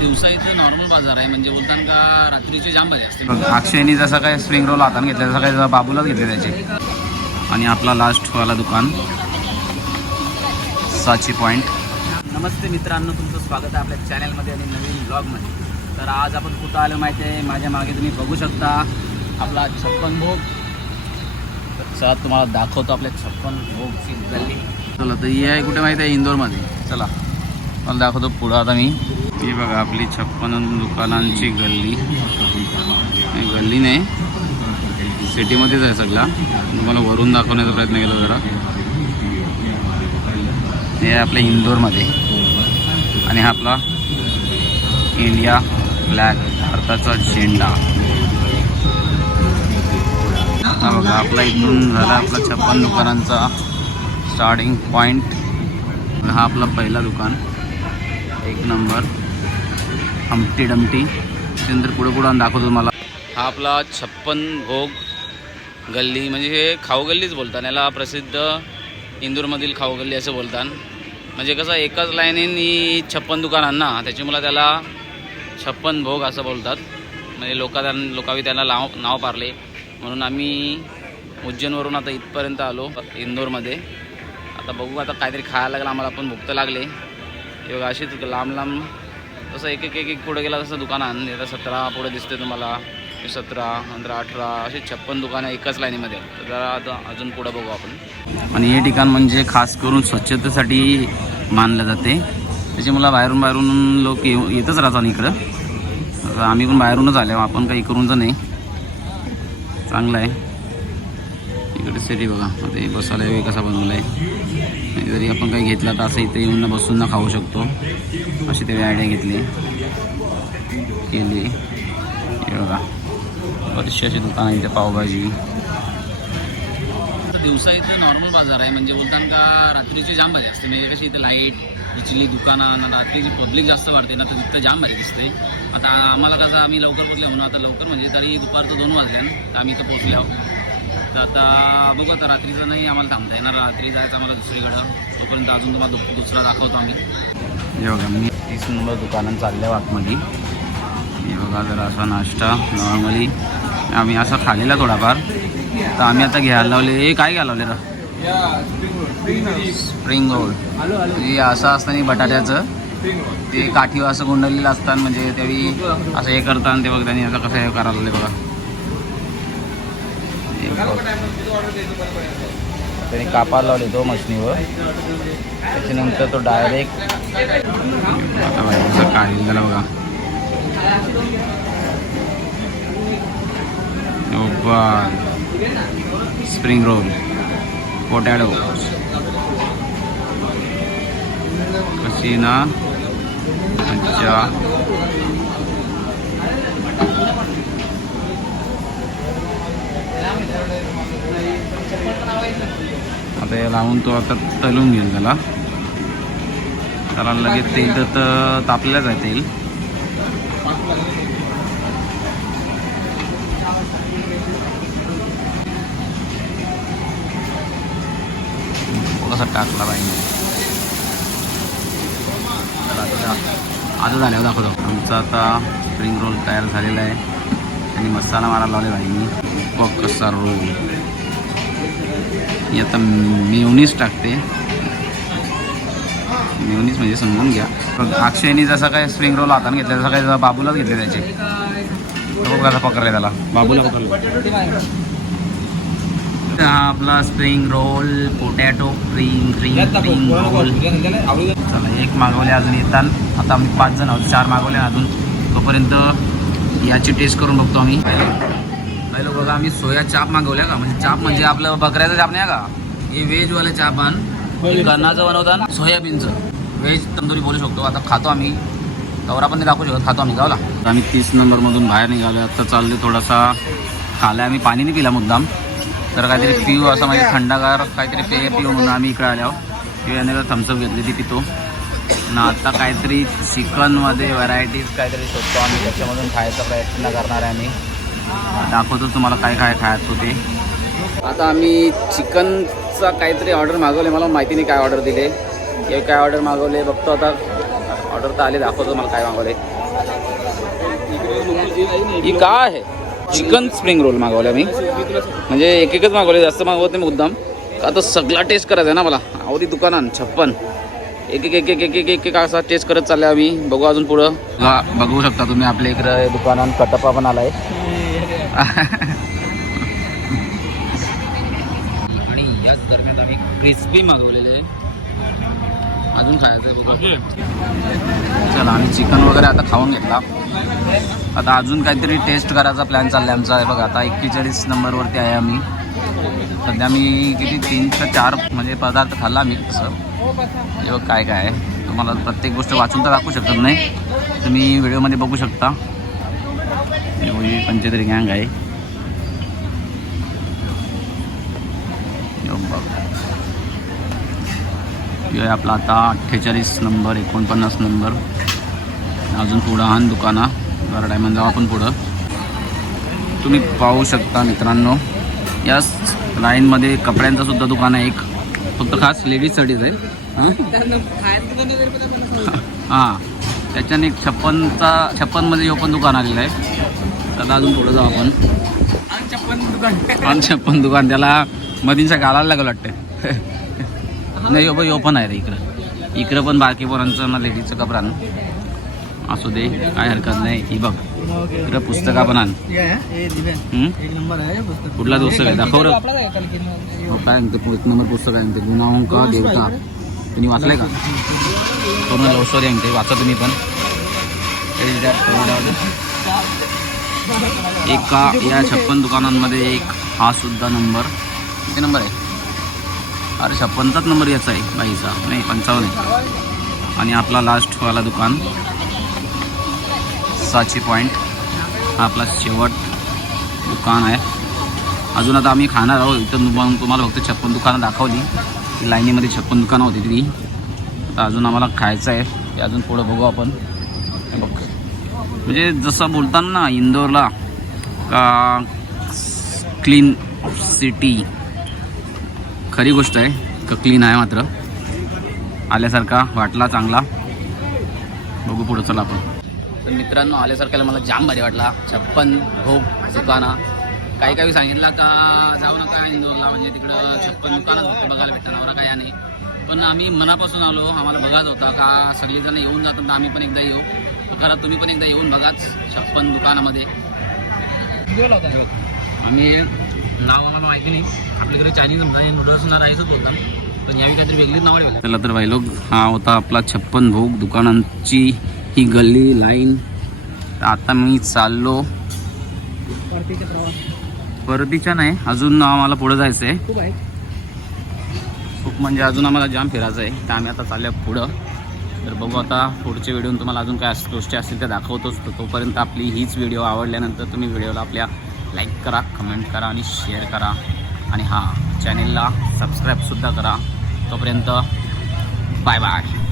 दिवसा इथं नॉर्मल बाजार आहे. म्हणजे बोलताना का रात्रीची जाम असते अक्षयनी जसं काय स्प्रिंग रोल हाताने घेतले तसं काय बाबूलाच घेतले त्याचे. आणि आपला लास्टवाला दुकान साची पॉईंट नमस्ते मित्रांनो तुमचं स्वागत आहे आपल्या चॅनलमध्ये आणि नवीन ब्लॉगमध्ये तर आज आपण कुठं आलो माहिती आहे? माझ्या मागे तुम्ही बघू शकता आपला छप्पन भोग. तर चला तुम्हाला दाखवतो आपल्या छप्पन भोगची गल्ली. चला तर ही आहे कुठे माहिती आहे? इंदोरमध्ये. चला मला दाखवतो पुढं आता मी. ही बघा आपली छप्पन दुकानांची गल्ली. गल्ली नाही. सिटीमध्येच आहे सगळा. तुम्हाला वरून दाखवण्याचा प्रयत्न केला जरा. हे आहे आपल्या इंदोरमध्ये. आणि हा आपला इंडिया ब्लॅक भारताचा झेंडा. हा बघा आपला इथून झाला आपला छप्पन दुकानांचा स्टार्टिंग पॉईंट हा आपला पहिला दुकान. एक नंबर. हमटी डमटी. त्यानंतर पुढं पुढं आणि दाखवतो तुम्हाला. हा आपला छप्पन भोग गल्ली म्हणजे हे खाऊ गल्लीच बोलतात. याला प्रसिद्ध इंदूरमधील खाऊ गल्ली असं बोलतात. म्हणजे कसं एकाच लाईनीन ही छप्पन दुकानांना त्याच्यामुळं त्याला छप्पन भोग असं बोलतात. म्हणजे लोका त्यां लोकावी त्याला लाव नाव पारले. म्हणून आम्ही उज्जैनवरून आता इथपर्यंत आलो इंदोरमध्ये. आता बघू आता काहीतरी खायला लागलं आम्हाला पण भुक्त लागले. एवढं अशीच लांब लांब तसं एक एक एक एक पुढे गेला तसं दुकानात आता सतरा पुढे दिसते तुम्हाला. सतरा नंतर अठरा असे छप्पन दुकानं एकाच लाईनीमध्ये तर जरा आता अजून पुढं बघू आपण. आणि हे ठिकाण म्हणजे खास करून स्वच्छतेसाठी मानलं जाते. त्याच्यामुळं बाहेरून बाहेरून लोक येऊ येतच राहतात इकडं. आम्ही पण बाहेरूनच आले आपण काही करूनच नाही. चांगलं आहे. इकडे सिटी बघा. ते बसायला वेळ कसा बनवला आहे जरी आपण काही घेतला तर असं इथे येऊन बसून ना खाऊ शकतो. अशी त्यावेळी आयडिया घेतली. केली. हे बघा. बरीचशी अशी दुकान आहे इथे पावभाजी. तर दिवसा इथं नॉर्मल बाजार आहे. म्हणजे बोलताना का रात्रीची जाम भाजी असते. म्हणजे कशी इथे लाइट इथली दुकानं रात्रीची पब्लिक जास्त वाढते ना तर इथं जाम भारी दिसते. आता आम्हाला कसं आम्ही लवकर पोचले म्हणून आता लवकर म्हणजे तरी दुपारचं दोन वाजल्यान तर आम्ही इथं आहोत तर आता बघू आता रात्रीचं नाही आम्हाला थांबता येणार. रात्री जायचं आम्हाला दुसरीकडं. तोपर्यंत अजून तुम्हाला दुसरा दाखवतो आम्ही. हे बघा मी तीस नंबर दुकानात चालल्या आतमध्ये. हे बघा जरा असा नाश्ता नॉर्मली. आम्ही असा खाल्लेला थोडाफार. तर आम्ही आता घ्यायला लावले. हे काय घ्यायला लावले स्प्रिंग रोल. हे असं असतं नाही बटाट्याचं. ते काठीवर असं गुंडलेलं असतात म्हणजे त्यावेळी असं हे करतात ते बघ त्यांनी असं कसं हे करायला लागले बघा. त्यांनी कापायला लावले तो मशनीवर. त्याच्यानंतर तो डायरेक्ट आता बघा स्प्रिंग रोल पोटॅटो कशी अच्छा. आता हे लावून तो आता तलून घेईल त्याला. त्याला लगेच तेल तर तर तापलेलंच आहे तेल. थोडासा टाकला पाहिजे आता झाल्यावर दाखवतो. आमचा आता स्प्रिंग रोल तयार झालेला आहे. आणि मसाला मारायला लावले भाईनी मी कसा रोल मी आता मेवनीस टाकते. मेवनीस म्हणजे समजून घ्या. अक्षयनी जसं काय स्प्रिंग रोल हाताने घेतले तसं काय बाबूलाच घेतले त्याचे. कसा पकडलाय त्याला. बाबूला पकडला हा आपला spring roll potato cream cream cream roll चला एक मागवले अजून येतात आता आम्ही पाच जण आहोत चार मागवले अजून. तोपर्यंत याची टेस्ट करून बघतो आम्ही. पहिलं बघा आम्ही सोया चाप मागवल्या का? म्हणजे चाप म्हणजे आपलं बकऱ्याचं चाप नाही का? हे व्हेजवालं चाप आण. हे कर्नाचं बनवतात सोयाबीनचं. व्हेज तंदुरी बोलू शकतो. आता खातो आम्ही. तवरा पण दाखवू शकत. खातो आम्ही. गावला आम्ही तीस नंबरमधून बाहेर निघालो आता चालले थोडासा. खाला आम्ही पाणी नाही पिला मुद्दाम. तर काहीतरी पिऊ असं म्हणजे थंडगार काहीतरी पेय पिऊ म्हणून आम्ही इकडे आल्यावर पिऊने थम्सअप घेतली ती पितो. ना आता काहीतरी चिकनमध्ये व्हरायटीज काहीतरी शोधतो आम्ही. त्याच्यामधून खायचा प्रयत्न करणार आहे आम्ही. दाखवतो तुम्हाला काय काय खायचं होते आता आम्ही चिकनचा काहीतरी ऑर्डर मागवले मला माहिती नाही काय ऑर्डर दिले. हे काय ऑर्डर मागवले बघतो आता. ऑर्डर तर आले दाखवतो मला काय मागवले ही काय आहे? चिकन स्प्रिंग रोल मागवला मी म्हणजे एक एकच मागवले जास्त मागवत नाही मुद्दाम. आता सगळा टेस्ट करायचा आहे ना मला. आवडी दुकानात छप्पन. एक एक एक एक एक एक एक एक असा टेस्ट करत चालले आम्ही. बघू अजून पुढं. बघू शकता तुम्ही आपल्या इकडं दुकानात कटप्पा पण आला आहे आणि याच दरम्यान आम्ही क्रिस्पी मागवलेले आहे. अजून खायचं आहे बघू. चला आम्ही चिकन वगैरे आता खाऊन घेतला. आता अजून काहीतरी टेस्ट करायचा प्लॅन चाललाय आमचा. आहे बघा आता एक्केचाळीस नंबरवरती आहे आम्ही. सध्या मी किती? तीन ते चार म्हणजे पदार्थ खाल्ला मी तसं बघ काय काय आहे. तुम्हाला प्रत्येक गोष्ट वाचून तर दाखवू शकत नाही. तुम्ही व्हिडिओमध्ये बघू शकता. एवढी पंचतरी गँग आहे. हे बघ. हे आपला आता अठ्ठेचाळीस नंबर एकोणपन्नास नंबर. अजून पुढं आण दुकाना. जरा डायमंड जाऊ आपण पुढं. तुम्ही पाहू शकता मित्रांनो. या लाईनमध्ये कपड्यांचं सुद्धा दुकान आहे एक. फक्त खास लेडीजसाठीच आहे. हां? हां. त्याच्याने एक छप्पनचा छप्पनमध्ये ओपन दुकान आलेलं आहे. त्याला अजून पुढं जाऊ आपण. छप्पन दुकान त्याला मधींच्या घालायला लागलं वाटतं नाही ओपन ओपन आहे रे इकडं. इकडं पण बाकी पोरांचं ना लेडीजचं कपडान असू दे काय हरकत नाही. ही बघ इकडं पुस्तका पण आण. हं? एक नंबर आहे पुस्तक. कुठला पुस्तक दाखव हो, काय म्हणते एक नंबर पुस्तक आहे म्हणते गुणांक देवता तुम्ही वाचलंय का? पूर्ण लव्ह स्टोरी आहे ते वाचा तुम्ही पण. एका या छप्पन दुकानांमध्ये एक हा सुद्धा नंबर. किती नंबर आहे. अरे छप्पनचाच नंबर याचा आहे बाईचा. नाही पंचावन्न आणि आपला लास्टवाला दुकान सातशे पॉईंट हा आपला शेवट दुकान आहे. अजून आता आम्ही खाणार आहोत. इथं तुम्हाला तुम्हाला फक्त छप्पन दुकानं दाखवली. ती लाईनीमध्ये छप्पन दुकानं होती ती आता अजून आम्हाला खायचं आहे. ते अजून पुढं बघू आपण. बघ. म्हणजे जसं बोलताना ना इंदोरला का क्लीन सिटी खरी गोष्ट आहे का क्लीन आहे मात्र. आल्यासारखा वाटला चांगला. बघू पुढं चला आपण. तर मित्रांनो आल्यासारख्याला मला जाम भारी वाटला. छप्पन भोग दुकाना. काही काही सांगितलं का जाऊ नका इंदोरला म्हणजे तिकडं छप्पन दुकानच होतं बघायला भेटतं नवरा काय नाही पण आम्ही मनापासून आलो आम्हाला बघायचं होता का सगळेजण येऊन जातात तर आम्ही पण एकदा येऊ. तर खरं तुम्ही पण एकदा येऊन बघाच छप्पन दुकानामध्ये. आम्ही नाव आम्हाला माहिती नाही. आपल्याकडे चायनीज हे नूडल्स ना राईसच होतं पण यावेळी काहीतरी वेगळीच नाव त्याला तर वायलोग हा होता आपला छप्पन भोग. दुकानांची ही गल्ली लाईन आता मी चाललो. परतीच्या नाही अजून आम्हाला पुढं जायचं आहे. खूप म्हणजे अजून आम्हाला जाम फिरायचं आहे तर आम्ही आता चालल्या पुढं. तर बघू आता पुढच्या व्हिडिओ तुम्हाला अजून काय गोष्टी असतील त्या दाखवतोच. तर तोपर्यंत आपली हीच व्हिडिओ आवडल्यानंतर तुम्ही व्हिडिओला आपल्या लाईक करा कमेंट करा आणि शेअर करा. आणि हां चॅनेलला सबस्क्राईबसुद्धा करा. तोपर्यंत बाय बाय.